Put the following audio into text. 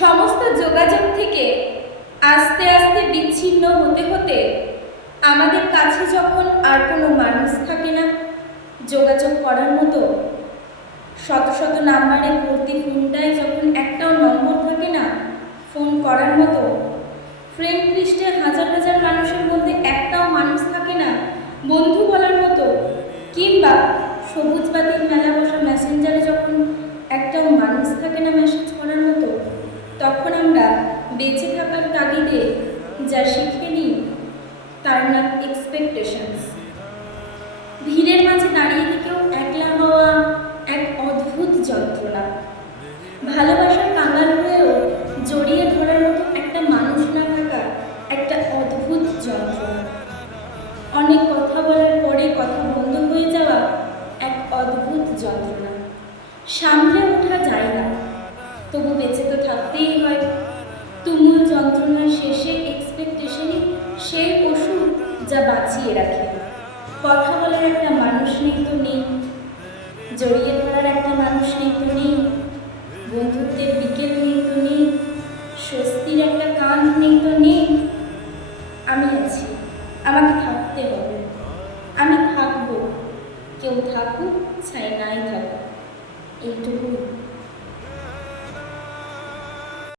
সমস্ত যোগাযোগ থেকে আস্তে আস্তে বিচ্ছিন্ন হতে হতে আমাদের কাছে যখন আর কোনো মানুষ থাকে না, যোগাযোগ করার মতো শত শত নাম্বারে ভর্তি ফোনটায় যখন একটাও নম্বর থাকে না, ফোন করার মতো ফ্রেন্ড লিস্টে হাজার হাজার মানুষের মধ্যে একটাও মানুষ থাকে না, বন্ধু বলার মতো, কিংবা সবুজ বাতির মেলা বসা মেসেঞ্জারে যখন একটাও মানুষ থাকে না মেসেজ করার মতো তখন আমরা বেঁচে থাকার তাগিদে যা শিখে নিই তার নাম এক্সপেকটেশনস ভিড়ের মাঝে দাঁড়িয়ে থেকেও একলা হওয়া এক অদ্ভুত যন্ত্রণা। ভালোবাসার কাঙ্গাল হয়েও জড়িয়ে ধরার মতো একটা মানুষ না থাকা একটা অদ্ভুত যন্ত্রণা। অনেক কথা বলার পরে কথা বন্ধ হয়ে যাওয়া এক অদ্ভুত যন্ত্রণা। সামলে ওঠা যায় না, তবু বেঁচে যন্ত্রণার শেষে এক্সপেকটেশনই সেই ওষুধ যা বাঁচিয়ে রাখে। কথা বলার একটা মানুষ নেই নেই। জড়িয়ে ধরার একটা মানুষ নেই নেই। বন্ধুত্বের বিকেল নেই তো নেই। স্বস্তির একটা কান নেই তো নেই। আমি আছি। আমাকে থাকতে হবে। আমি থাকব। কেউ থাকুক, ছাই নাই থাকুক। এইটুকু